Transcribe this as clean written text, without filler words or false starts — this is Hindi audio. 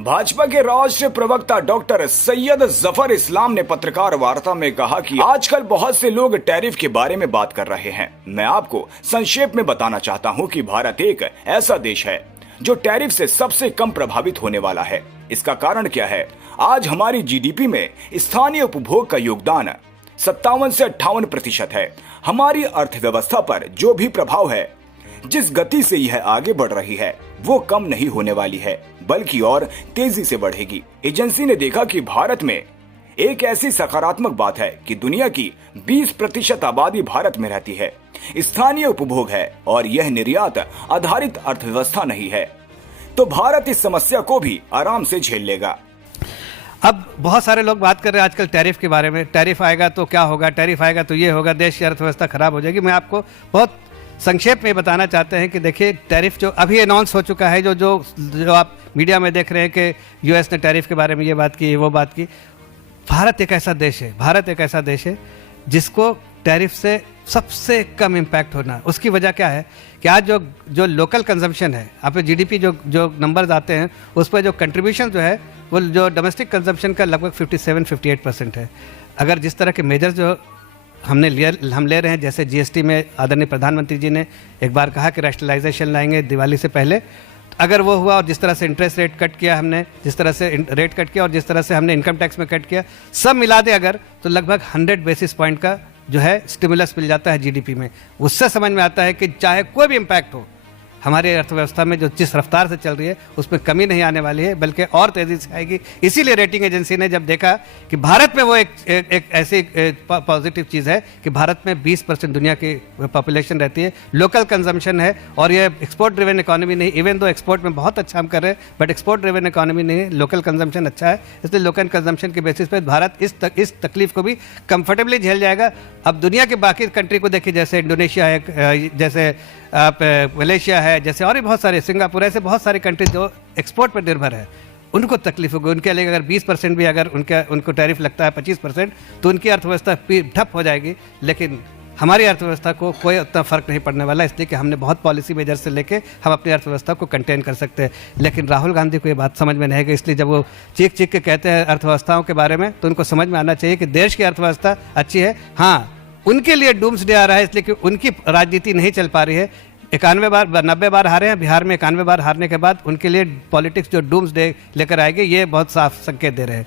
भाजपा के राष्ट्रीय प्रवक्ता डॉक्टर सैयद जफर इस्लाम ने पत्रकार वार्ता में कहा कि आजकल बहुत से लोग टैरिफ के बारे में बात कर रहे हैं। मैं आपको संक्षेप में बताना चाहता हूं कि भारत एक ऐसा देश है जो टैरिफ से सबसे कम प्रभावित होने वाला है। इसका कारण क्या है? आज हमारी जीडीपी में स्थानीय उपभोग का योगदान 57 से 58% है। हमारी अर्थव्यवस्था पर जो भी प्रभाव है, जिस गति से यह आगे बढ़ रही है, वो कम नहीं होने वाली है, बल्कि और तेजी से बढ़ेगी। एजेंसी ने देखा कि भारत में एक ऐसी सकारात्मक बात है कि दुनिया की 20% आबादी भारत में रहती है, स्थानीय उपभोग है और यह निर्यात आधारित अर्थव्यवस्था नहीं है, तो भारत इस समस्या को भी आराम से झेल लेगा। अब बहुत सारे लोग बात कर रहे हैं आजकल टैरिफ के बारे में। टैरिफ आएगा तो क्या होगा, टैरिफ आएगा तो ये होगा, देश की अर्थव्यवस्था खराब हो जाएगी। मैं आपको बहुत संक्षेप में बताना चाहते हैं कि देखिए, टैरिफ जो अभी अनाउंस हो चुका है, जो आप मीडिया में देख रहे हैं कि यूएस ने टैरिफ के बारे में ये बात की, वो बात की। भारत एक ऐसा देश है जिसको टैरिफ से सबसे कम इम्पैक्ट होना। उसकी वजह क्या है कि आज जो लोकल कंजम्पशन है, आप जीडीपी जो नंबर्स आते हैं, उस पर जो कंट्रीब्यूशन जो है वो जो डोमेस्टिक कंजम्पशन का लगभग 57-58% है। अगर जिस तरह के मेजर्स जो हम ले रहे हैं, जैसे जीएसटी में आदरणीय प्रधानमंत्री जी ने एक बार कहा कि रैशनलाइजेशन लाएंगे दिवाली से पहले, अगर वो हुआ और जिस तरह से इंटरेस्ट रेट कट किया हमने, जिस तरह से रेट कट किया और जिस तरह से हमने इनकम टैक्स में कट किया, सब मिला दे अगर, तो लगभग 100 बेसिस पॉइंट का जो है स्टिमुलस मिल जाता है जीडीपी में। उससे समझ में आता है कि चाहे कोई भी इम्पैक्ट हो, हमारी अर्थव्यवस्था में जो जिस रफ्तार से चल रही है उसमें कमी नहीं आने वाली है, बल्कि और तेजी से आएगी। इसीलिए रेटिंग एजेंसी ने जब देखा कि भारत में वो एक ऐसी पॉजिटिव चीज़ है कि भारत में 20% दुनिया की पॉपुलेशन रहती है, लोकल कंजम्पशन है और ये एक्सपोर्ट ड्रिवन इकोनॉमी नहीं। इवन दो एक्सपोर्ट में बहुत अच्छा हम कर रहे हैं, बट एक्सपोर्ट ड्रिवन इकोनॉमी नहीं है, लोकल कंजम्पशन अच्छा है। इसलिए लोकल कंजम्पशन के बेसिस पे भारत इस तकलीफ को भी कंफर्टेबली झेल जाएगा। अब दुनिया के बाकी कंट्री को देखिए, जैसे इंडोनेशिया है, जैसे आप मलेशिया है, जैसे और भी बहुत सारे, सिंगापुर, ऐसे बहुत सारे कंट्री जो एक्सपोर्ट पर निर्भर है, उनको तकलीफ होगी। उनके लिए अगर 20% भी अगर उनको टैरिफ लगता है 25%, तो उनकी अर्थव्यवस्था ठप हो जाएगी। लेकिन हमारी अर्थव्यवस्था को कोई उतना फर्क नहीं पड़ने वाला, इसलिए कि हमने बहुत पॉलिसी मेजर से लेके हम अपनी अर्थव्यवस्था को कंटेन कर सकते हैं। लेकिन राहुल गांधी को ये बात समझ में नहीं है, इसलिए जब वो चीख के कहते हैं अर्थव्यवस्थाओं के बारे में, तो उनको समझ में आना चाहिए कि देश की अर्थव्यवस्था अच्छी है। हाँ, उनके लिए डूम्सडे आ रहा है, इसलिए कि उनकी राजनीति नहीं चल पा रही है। 90 बार हारे हैं बिहार में, 91 बार हारने के बाद उनके लिए पॉलिटिक्स जो डूम्सडे लेकर आएगी, ये बहुत साफ संकेत दे रहे हैं।